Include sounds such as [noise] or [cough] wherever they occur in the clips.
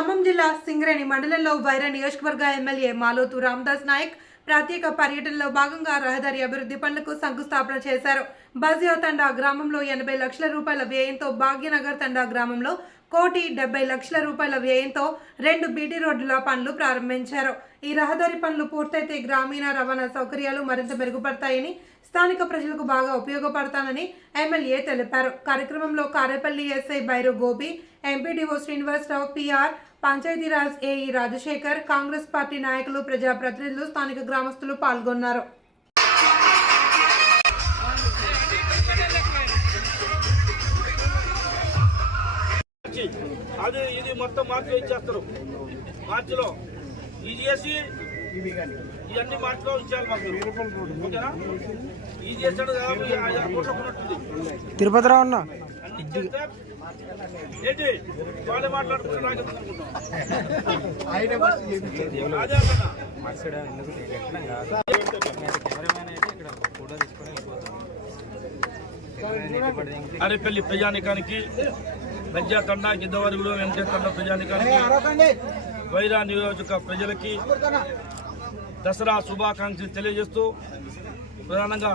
ఖమ్మం జిల్లా సింగరేణి మండలంలో వైర నియోజకవర్గ ఎమ్మెల్యే మాలోతు రామదాస్ నాయక్ ప్రత్యేక పర్యటనలో భాగంగా రహదారి అభివృద్ధి పనులకు శంకుస్థాపన చేశారు. బజియా తండా గ్రామంలో ఎనభై లక్షల రూపాయల వ్యయంతో భాగ్యనగర్ తండా గ్రామంలో కోటి డెబ్బై లక్షల రూపాయల వ్యయంతో రెండు బీటీ రోడ్ల పనులు ప్రారంభించారు. ఈ రహదారి పనులు పూర్తయితే గ్రామీణ రవాణా సౌకర్యాలు మరింత మెరుగుపడతాయని స్థానిక ప్రజలకు బాగా ఉపయోగపడతానని ఎమ్మెల్యే తెలిపారు. కార్యక్రమంలో Karepalli SI Bairu Gopi MPDO Srinivasarao PR Panchayati Raj AE Rajasekhar Congress party నాయకులు ప్రజాప్రతినిధులు స్థానిక గ్రామస్తులు పాల్గొన్నారు. మార్చి అది ఇది మొత్తం మార్చి ఇచ్చేస్తారు. మార్చిలో. ఇది చేసి ఇవన్నీ మార్చిలో ఇచ్చేయాలి మాకు. ఓకేనా? ఇది చేస్తాడు దాదాపు ఐదు ఆరు కోట్ల కొన్నట్టుంది తిరుపతి రావన్న అన్ని ఇచ్చేస్తే ఏంటి? వాళ్ళే మాట్లాడుకుంటే నాకు ఎందుకు అనుకుంటాం? అదే అన్న అరేపల్లి ప్రజానికానికి మధ్య తండ గిద్దవరుగులు వెంకటేశ్వర ప్రజానికానికి వైరా నియోజక ప్రజలకి దసరా శుభాకాంక్షలు తెలియజేస్తూ ప్రధానంగా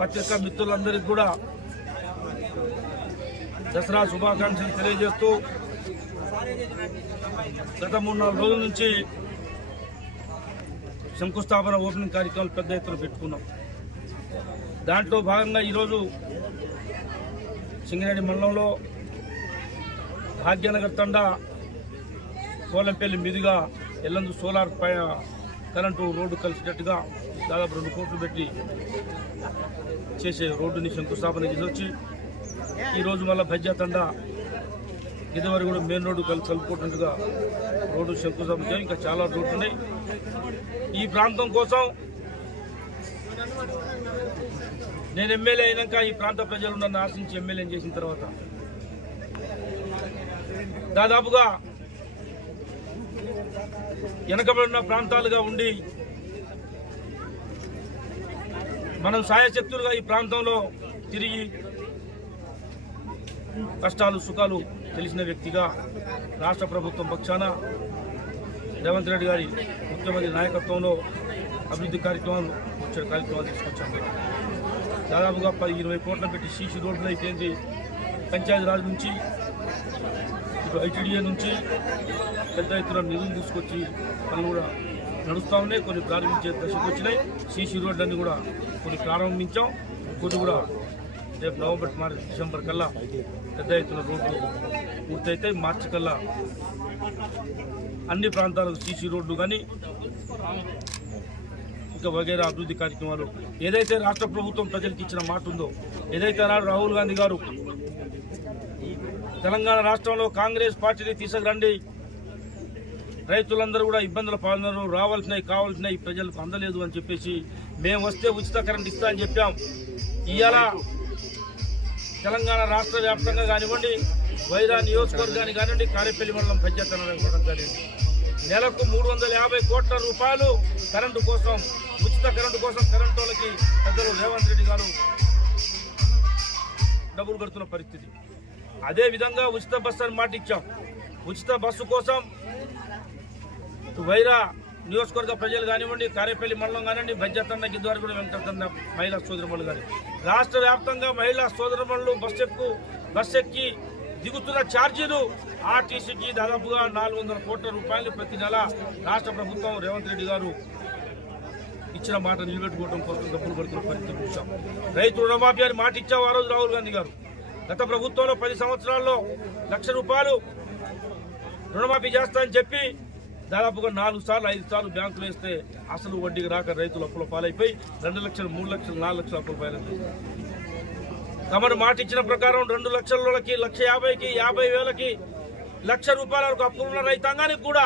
పత్రికా మిత్రులందరికీ కూడా దసరా శుభాకాంక్షలు తెలియజేస్తూ గత మూడు నాలుగు రోజుల నుంచి శంకుస్థాపన ఓపెనింగ్ కార్యక్రమాలు పెద్ద ఎత్తున పెట్టుకున్నాం. దాంట్లో భాగంగా ఈరోజు సింగరేణి మండలంలో భాగ్యనగర్ తండా కోలంపల్లి మీదుగా ఎల్లందు సోలార్ పై కరెంటు రోడ్డు కలిసేటట్టుగా దాదాపు రెండు కోట్లు పెట్టి చేసే రోడ్డుని శంకుస్థాపన చేసి వచ్చి ఈరోజు మళ్ళీ భజ్జా తండా ఇదివరకు కూడా మెయిన్ రోడ్డు కలిసి కలుపుకుంటున్నట్టుగా రోడ్డు శంకుస్థాపన చేయాలి ఇంకా చాలా రోడ్లు ఉన్నాయి. ఈ ప్రాంతం కోసం నేను ఎమ్మెల్యే అయినాక ఈ ప్రాంత ప్రజలు నన్ను ఆశించి ఎమ్మెల్యే చేసిన తర్వాత దాదాపుగా వెనకబడిన ప్రాంతాలుగా ఉండి మనం సాయశక్తులుగా ఈ ప్రాంతంలో తిరిగి కష్టాలు సుఖాలు తెలిసిన వ్యక్తిగా రాష్ట్ర ప్రభుత్వం పక్షాన రేవంత్ రెడ్డి గారి ముఖ్యమంత్రి నాయకత్వంలో అభివృద్ధి కార్యక్రమాలు వచ్చే కార్యక్రమాలు తీసుకొచ్చాము దాదాపుగా పది ఇరవై కోట్ల పెట్టి సీసీ రోడ్లు అయితే పంచాయతీరాజ్ నుంచి ఇటు ఐటీడీఏ నుంచి పెద్ద ఎత్తున నిధులు తీసుకొచ్చి పనులు కూడా నడుస్తూ ఉన్నాయి కొన్ని ప్రారంభించే దశకు వచ్చినాయి. సీసీ రోడ్లన్నీ కూడా కొన్ని ప్రారంభించాం. కొన్ని కూడా రేపు నవంబర్ మార్చి డిసెంబర్ కల్లా పెద్ద ఎత్తున రోడ్లు పూర్తయితే మార్చి కల్లా అన్ని ప్రాంతాలకు సీసీ రోడ్లు కానీ ఇంకా వగైరా అభివృద్ధి కార్యక్రమాలు ఏదైతే రాష్ట్ర ప్రభుత్వం ప్రజలకు ఇచ్చిన మాట ఉందో ఏదైతే నాడు రాహుల్ గాంధీ గారు తెలంగాణ రాష్ట్రంలో కాంగ్రెస్ పార్టీని తీసుకురండి. రైతులందరూ కూడా ఇబ్బందులు పాల్గొన్నారు రావాల్సినవి కావాల్సినవి ప్రజలకు అందలేదు అని చెప్పేసి మేము వస్తే ఉచిత కరెంట్ ఇస్తా అని చెప్పాం. ఇవాళ తెలంగాణ రాష్ట్ర వ్యాప్తంగా కానివ్వండి వైరా నియోజకవర్గాన్ని కానివ్వండి కారేపల్లి మండలం పంచాయతీ కానివ్వండి నెలకు మూడు వందల యాభై కోట్ల రూపాయలు కరెంటు కోసం ఉచిత కరెంటు కోసం కరెంటు వాళ్ళకి పెద్దలు రేవంత్ రెడ్డి గారు డబ్బులు కడుతున్న పరిస్థితి. అదే విధంగా ఉచిత బస్సు అని మాట ఇచ్చాం. ఉచిత బస్సు కోసం వైరా నియోజకవర్గ ప్రజలు కానివ్వండి కారేపల్లి మండలం కానివ్వండి బజ్జతన్న గిద్వారు కూడా వెంకటతండ మహిళా సోదరమణులు కానీ రాష్ట్ర వ్యాప్తంగా మహిళా సోదరమణులు బస్ ఎక్కు బస్ ఎక్కి దిగుతున్న ఛార్జీలు ఆర్టీసీకి దాదాపుగా నాలుగు వందల కోట్ల రూపాయలు ప్రతి నెల రాష్ట్ర ప్రభుత్వం రేవంత్ రెడ్డి గారు ఇచ్చిన మాట నిలబెట్టుకోవడం కోసం డబ్బులు పడుతున్న పరిస్థితి చూసాం రైతు రుణమాఫీ అని మాట ఇచ్చావు ఆ రోజు రాహుల్ గాంధీ గారు. గత ప్రభుత్వంలో పది సంవత్సరాల్లో లక్ష రూపాయలు రుణమాఫీ చేస్తానని చెప్పి దాదాపుగా నాలుగు సార్లు ఐదు సార్లు బ్యాంకులు వేస్తే అసలు వడ్డీకి రాక రైతులు అప్పుల పాలైపోయి రెండు లక్షలు మూడు లక్షలు నాలుగు లక్షల అప్పుల పాలైపోయి తమను మాట ఇచ్చిన ప్రకారం రెండు లక్షలకి లక్ష యాభైకి యాభై వేలకి లక్ష రూపాయల వరకు అప్పులున్న రైతాంగానికి కూడా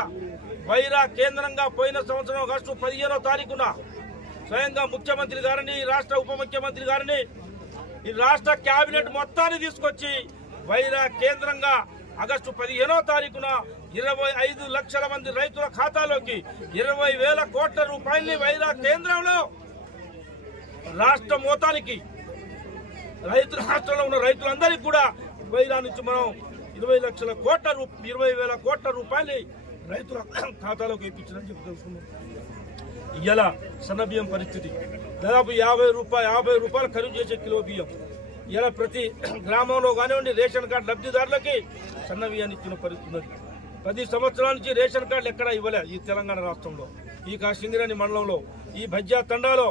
వైరా కేంద్రంగా పోయిన సంవత్సరం ఆగస్టు పదిహేనో తారీఖున స్వయంగా ముఖ్యమంత్రి గారిని రాష్ట్ర ఉప ముఖ్యమంత్రి గారిని ఈ రాష్ట్ర కేబినెట్ మొత్తాన్ని తీసుకొచ్చి వైరా కేంద్రంగా ఆగస్టు పదిహేనో తారీఖున ఇరవై ఐదు లక్షల మంది రైతుల ఖాతాలోకి ఇరవై వేల కోట్ల రూపాయల్ని వైరా కేంద్రంలో రాష్ట్ర మొత్తానికి రైతు రాష్ట్రంలో ఉన్న రైతులందరికీ కూడా వైరా నుంచి మనం ఇరవై లక్షల కోట్ల రూ ఇరవై వేల కోట్ల రూపాయలు రైతుల ఖాతాలోకి ఇప్పించారని చెప్పి తెలుసుకున్నాం ఇవాళ సన్నబియ్యం పరిస్థితి. దాదాపు యాభై రూపాయలు యాభై రూపాయలు ఖరీదు చేసే కిలో బియ్యం. ఇలా ప్రతి [clears throat] గ్రామంలో కానివ్వండి రేషన్ కార్డు లబ్ధిదారులకి సన్న బియ్యాన్ని ఇచ్చిన పరిస్థితి పది సంవత్సరాల నుంచి రేషన్ కార్డులు ఎక్కడా ఇవ్వలే ఈ తెలంగాణ రాష్ట్రంలో. ఈ కాశింగిరాని మండలంలో ఈ భజ్యా తండాలో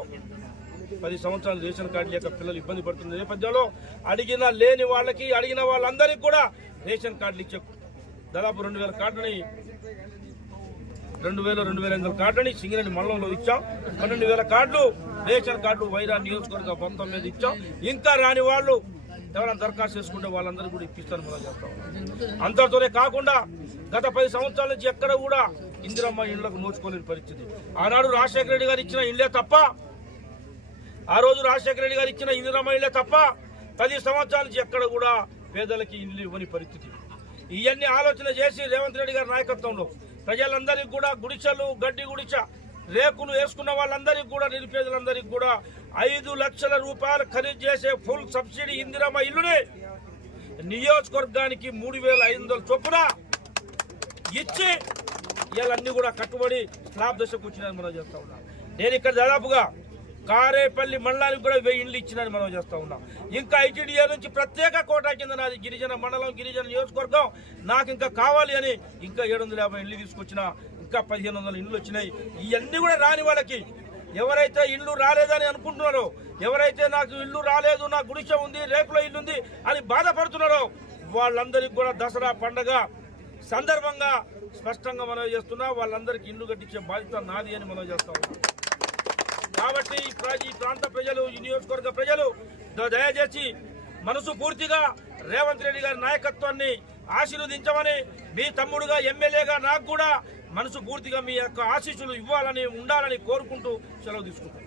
పది సంవత్సరాలు రేషన్ కార్డు లేక పిల్లలు ఇబ్బంది పడుతున్న నేపథ్యంలో అడిగిన లేని వాళ్ళకి అడిగిన వాళ్ళందరికీ కూడా రేషన్ కార్డులు ఇచ్చే దాదాపు రెండు వేల కార్డుని రెండు వేల రెండు వేల ఎనిమిది వందల కార్డుని సింగిరెడ్డి మండలంలో ఇచ్చాం. పన్నెండు వేల కార్డులు రేషన్ కార్డు వైరా నియోజకవర్గ మొత్తం మీద ఇచ్చాం. ఇంకా రాని వాళ్ళు ఎవరైనా దరఖాస్తు చేసుకుంటే వాళ్ళందరూ కూడా ఇప్పిస్తాను మనం చెప్తాం. అంతటితోనే కాకుండా గత పది సంవత్సరాల నుంచి ఎక్కడ కూడా ఇందిరమ్మ ఇళ్ళకు నోచుకోలేని పరిస్థితి. ఆనాడు రాజశేఖర రెడ్డి గారు ఇచ్చిన ఇళ్ళే తప్ప ఆ రోజు రాజశేఖర రెడ్డి గారు ఇచ్చిన ఇందిరమ్మ ఇళ్ళే తప్ప పది సంవత్సరాల నుంచి ఎక్కడ కూడా పేదలకి ఇల్లు ఇవ్వని పరిస్థితి. ఇవన్నీ ఆలోచన చేసి రేవంత్ రెడ్డి గారి నాయకత్వంలో ప్రజలందరికీ కూడా గుడిసెలు గడ్డి గుడిచ రేకులు వేసుకున్న వాళ్ళందరికీ కూడా నిరుపేదలందరికీ కూడా ఐదు లక్షల రూపాయలు ఖరీదు చేసే ఫుల్ సబ్సిడీ ఇందిరమ్మ ఇల్లుని నియోజకవర్గానికి మూడు వేల ఐదు వందల చొప్పున ఇచ్చి వీళ్ళన్నీ కూడా కట్టుబడి స్లాబ్ దశకు వచ్చినని మనం చేస్తా ఉన్నాం. నేను ఇక్కడ దాదాపుగా కారేపల్లి మండలానికి కూడా వెయ్యి ఇండ్లు ఇచ్చినని మనం చేస్తా ఉన్నాం. ఇంకా ఐటీడీఏ నుంచి ప్రత్యేక కోటా కింద నాది గిరిజన మండలం గిరిజన నియోజకవర్గం. నాకు ఇంకా కావాలి అని ఇంకా ఏడు వందల యాభై ఇండ్లు తీసుకొచ్చిన ఇంకా పదిహేను వందల ఇండ్లు వచ్చినాయి. ఇవన్నీ కూడా రాని వాళ్ళకి ఎవరైతే ఇల్లు రాలేదని అనుకుంటున్నారో ఎవరైతే నాకు ఇల్లు రాలేదు నా గుడిసె ఉంది రేపులో ఇల్లు ఉంది అని బాధపడుతున్నారో వాళ్ళందరికీ కూడా దసరా పండగ సందర్భంగా స్పష్టంగా మనం చేస్తున్నా వాళ్ళందరికీ ఇల్లు కట్టించే బాధ్యత నాది అని మనం చేస్తా ఉన్నాం. కాబట్టి ఈ ప్రాంత ప్రజలు ఈ నియోజకవర్గ ప్రజలు దయచేసి మనసు పూర్తిగా రేవంత్ రెడ్డి గారి నాయకత్వాన్ని ఆశీర్వదించమని మీ తమ్ముడుగా ఎమ్మెల్యేగా నాకు కూడా మనసు పూర్తిగా మీ యొక్క ఆశీస్సులు ఇవ్వాలని ఉండాలని కోరుకుంటూ సెలవు తీసుకుంటున్నాను.